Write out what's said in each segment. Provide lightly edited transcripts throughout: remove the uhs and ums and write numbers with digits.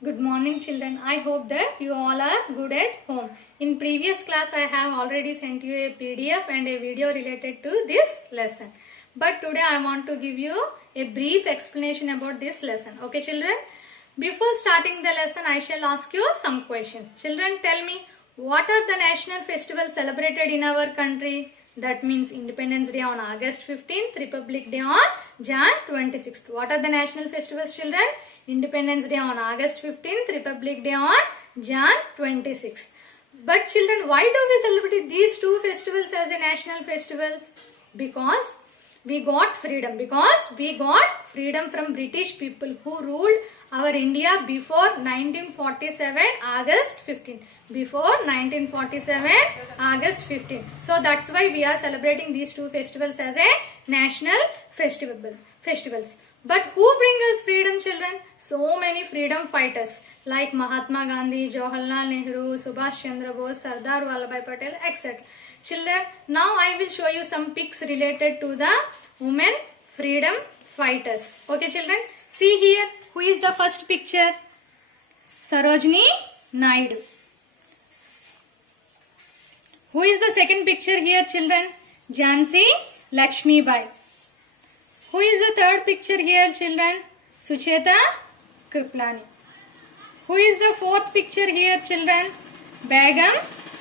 Good morning children. I hope that you all are good at home. In previous class I have already sent you a PDF and a video related to this lesson. But today I want to give you a brief explanation about this lesson. Okay children? Before starting the lesson I shall ask you some questions. Children, tell me, what are the national festivals celebrated in our country? That means Independence Day on August 15th, Republic Day on Jan 26th. What are the national festivals children? Independence Day on August 15th, Republic Day on Jan 26th. But children, why do we celebrate these two festivals as a national festivals? Because we got freedom. Because we got freedom from British people who ruled our India before 1947 August 15. Before 1947 August 15. So that's why we are celebrating these two festivals as a national festivals. But who bring us freedom children? So many freedom fighters like Mahatma Gandhi, Jawaharlal Nehru, Subhash Chandra Bose, Sardar Vallabhbhai Patel, etc. Children, now I will show you some pics related to the women freedom fighters. Okay children, see here, who is the first picture? Sarojini Naidu. Who is the second picture here children? Jhansi Lakshmi Bai. Who is the third picture here children? Sucheta Kriplani. Who is the fourth picture here children? Begum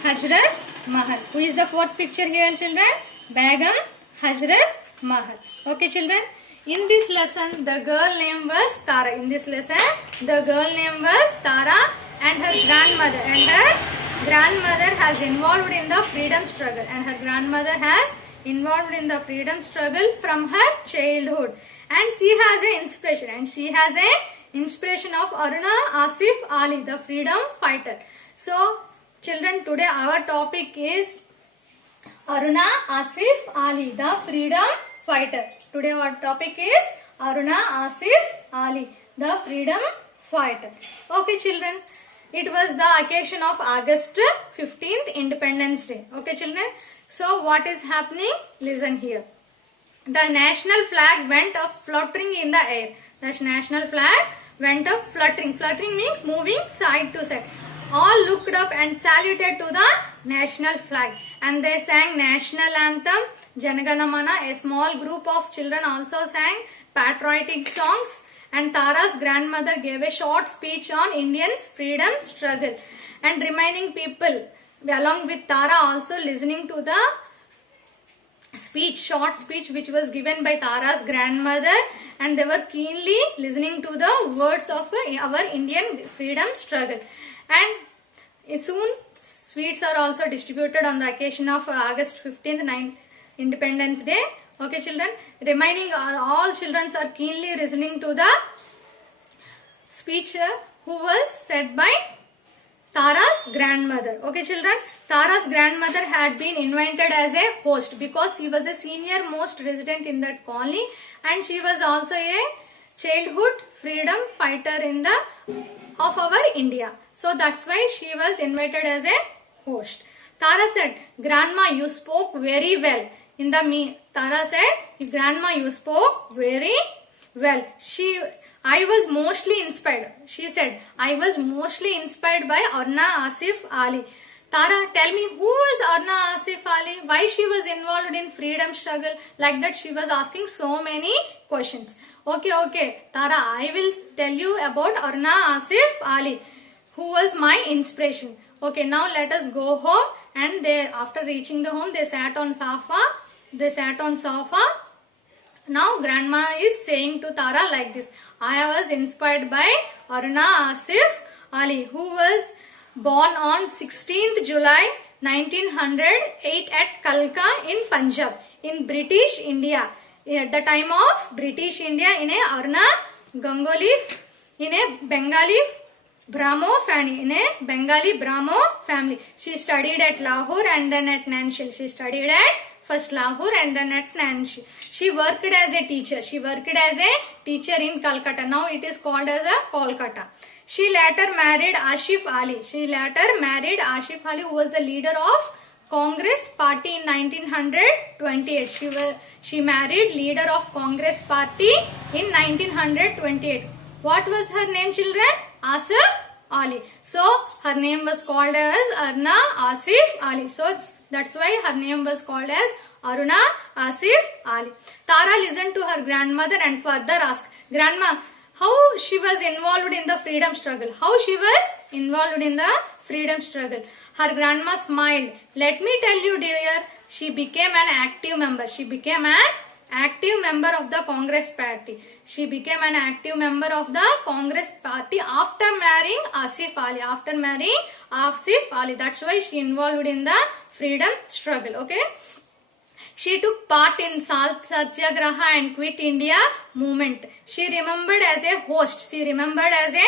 Hajrat Mahal. Who is the fourth picture here children? Begum Hajrat Mahal. Okay children, in this lesson the girl name was Tara. In this lesson the girl name was Tara and her grandmother. And her grandmother has involved in the freedom struggle. And her grandmother has involved in the freedom struggle from her childhood. And she has an inspiration. And she has an inspiration of Aruna Asif Ali, the freedom fighter. So children, today our topic is Aruna Asif Ali, the freedom fighter. Today our topic is Aruna Asif Ali, the freedom fighter. Okay children, it was the occasion of August 15th, Independence Day. Okay children, so what is happening? Listen here. The national flag went up fluttering in the air. The national flag went up fluttering. Fluttering means moving side to side. All looked up and saluted to the national flag. And they sang national anthem, Janagana Mana. A small group of children also sang patriotic songs. And Tara's grandmother gave a short speech on Indians' freedom struggle. And remaining people, along with Tara, also listening to the short speech which was given by Tara's grandmother, and they were keenly listening to the words of our Indian freedom struggle. And soon sweets are also distributed on the occasion of August 15th, Independence Day. Okay children, remaining all children are keenly listening to the speech who was said by Tara's grandmother. Okay children, Tara's grandmother had been invited as a host because she was the senior most resident in that colony, and she was also a childhood freedom fighter of our India. So that's why she was invited as a host. Tara said, "Grandma, you spoke very well." Tara said, "Grandma, you spoke very well." I was mostly inspired. She said, "I was mostly inspired by Aruna Asif Ali." Tara, tell me, who was Aruna Asif Ali? Why she was involved in freedom struggle? Like that she was asking so many questions. Okay. Tara, I will tell you about Aruna Asif Ali, who was my inspiration. Okay, now let us go home. And after reaching the home, they sat on sofa. Now grandma is saying to Tara like this: I was inspired by Aruna Asif Ali, who was born on 16th July 1908 at Kalka in Punjab in British India. At the time of British India, in a Aruna Ganguly, in a Bengali Brahmo family. She studied at Lahore and then at Nanshil. She studied at first Lahore and then at Nanshil. She worked as a teacher. In Calcutta. Now it is called as a Kolkata. She later married Asif Ali. Who was the leader of Congress Party in 1928. She married leader of Congress Party in 1928. What was her name, children? Asif Ali. So her name was called as Aruna Asif Ali. So that's why her name was called as Aruna Asif Ali. Tara listened to her grandmother and further asked, Grandma, how she was involved in the freedom struggle? How she was involved in the freedom struggle? Her grandma smiled. Let me tell you, dear, she became an active member. She became an active member of the Congress party. She became an active member of the Congress party after marrying Asif Ali. After marrying Asif Ali. That's why she involved in the freedom struggle. Okay. She took part in Salt Satyagraha and Quit India movement. She remembered as a host. She remembered as a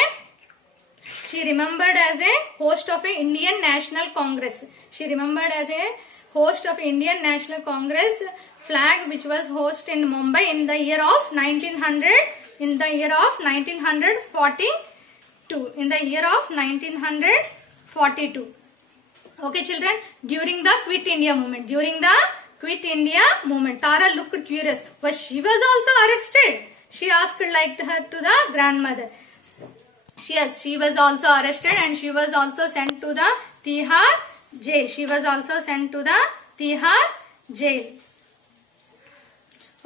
host of a Indian National Congress. She remembered as a host of Indian National Congress flag, which was hosted in Mumbai in the year of 1900. In the year of 1942. In the year of 1942. Okay, children. During the Quit India movement. During the Quit India movement, Tara looked curious. But she was also arrested. She asked like her to the grandmother. Yes, she was also arrested and she was also sent to the Tihar jail. She was also sent to the Tihar jail.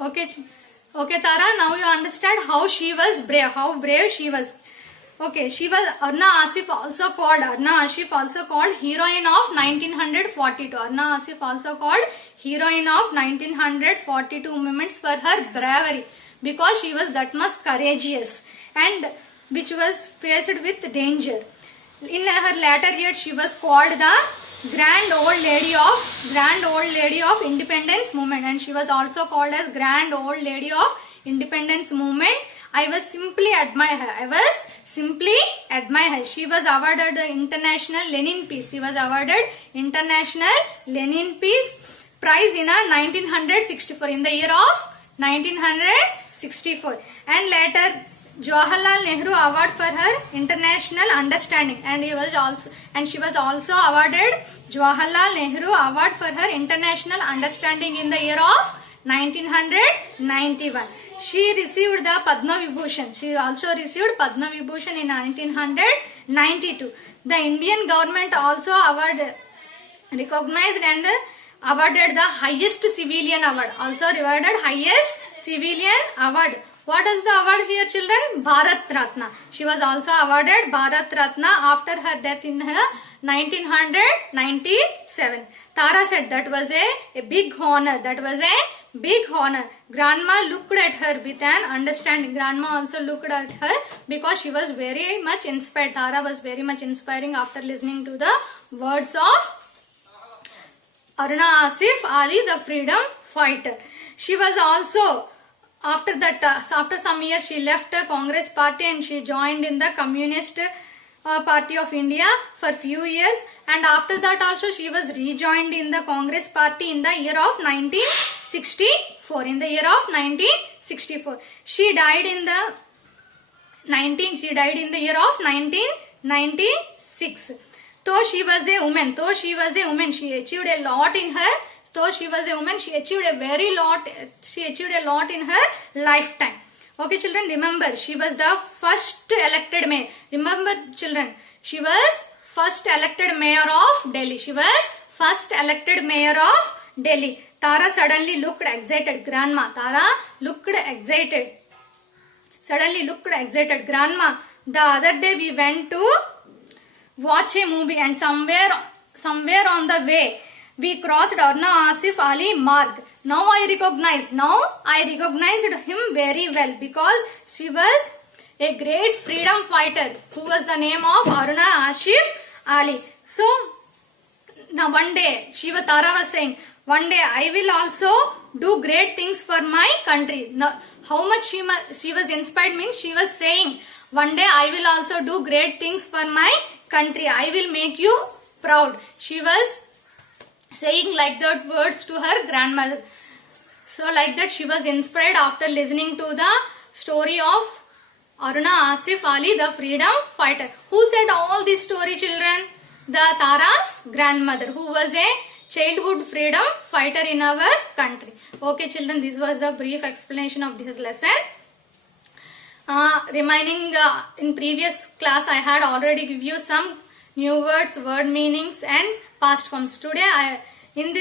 Okay, Tara, now you understand how she was brave, how brave she was. Okay, she was Aruna Asif also called heroine of 1942. Aruna Asif also called heroine of 1942 movements for her bravery, because she was that much courageous and which was faced with danger. In her later years, she was called the Grand Old Lady of Independence Movement, and she was also called as Grand Old Lady of Independence Movement. I was simply admire her. She was awarded the International Lenin Peace. She was awarded International Lenin Peace Prize in 1964. In the year of 1964, and later Jawaharlal Nehru Award for her international understanding, and she was also awarded Jawaharlal Nehru Award for her international understanding in the year of 1991. She received the Padma Vibhushan. She also received Padma Vibhushan in 1992. The Indian government also recognized and awarded the highest civilian award. Also rewarded highest civilian award. What is the award here, children? Bharat Ratna. She was also awarded Bharat Ratna after her death in her 1997. Tara said that was a big honor. That was a big honor. Grandma looked at her with an understanding. Grandma also looked at her because she was very much inspired. Tara was very much inspiring after listening to the words of Aruna Asif Ali, the freedom fighter. She was also, after some years, she left the Congress party and she joined in the Communist Party of India for few years, and after that also she was rejoined in the Congress party in the year of 1964. In the year of 1964, she died in the year of 1996. Though she was a woman, she achieved a lot in her. Though she was a woman, she achieved a lot in her lifetime. Okay, children, remember, she was the first elected mayor. Remember, children, she was first elected mayor of Delhi. She was first elected mayor of Delhi. Tara suddenly looked excited. Grandma, Tara looked excited. Suddenly looked excited. Grandma, the other day we went to watch a movie, and somewhere on the way we crossed Aruna Asif Ali Marg. Now I recognized him very well, because she was a great freedom fighter who was the name of Aruna Asif Ali. So now one day Tara was saying, one day I will also do great things for my country. Now, how much she was inspired means she was saying, one day I will also do great things for my country. I will make you proud. She was saying like that words to her grandmother. So like that she was inspired after listening to the story of Aruna Asif Ali, the freedom fighter. Who said all this story, children? The Tara's grandmother, who was a childhood freedom fighter in our country. Okay, children, this was the brief explanation of this lesson. Remaining in previous class I had already give you some new words, word meanings and past forms. Today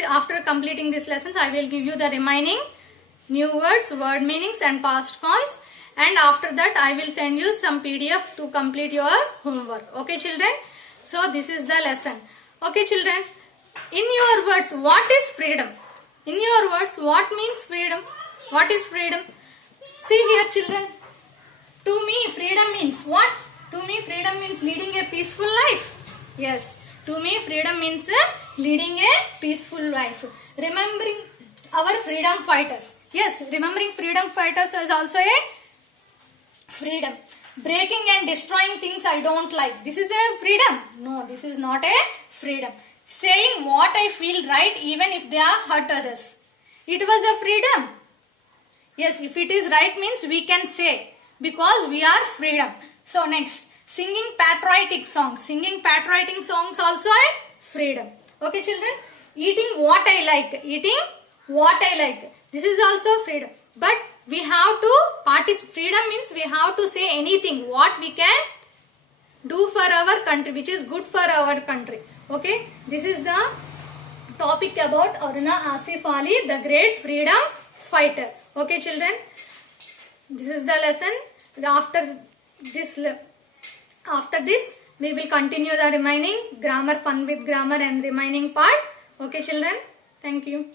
after completing these lessons I will give you the remaining new words, word meanings and past forms, and after that I will send you some PDF to complete your homework. Okay children, so this is the lesson. Okay children, in your words, what is freedom? In your words, what means freedom? What is freedom? See here children, to me freedom means what? To me freedom means leading a peaceful life. Yes, to me freedom means leading a peaceful life. Remembering our freedom fighters. Yes, remembering freedom fighters is also a freedom. Breaking and destroying things I don't like. This is a freedom? No, this is not a freedom. Saying what I feel right even if they are hurt others. It was a freedom. Yes, if it is right means we can say because we are freedom. So next, singing patriotic songs. Singing patriotic songs also a freedom. Okay children, eating what I like. Eating what I like. This is also freedom. But we have to participate. Freedom means we have to say anything what we can do for our country, which is good for our country. Okay, this is the topic about Aruna Asif Ali, the great freedom fighter. Okay children, this is the lesson. After this we will continue the remaining grammar, fun with grammar and remaining part. Okay children, thank you.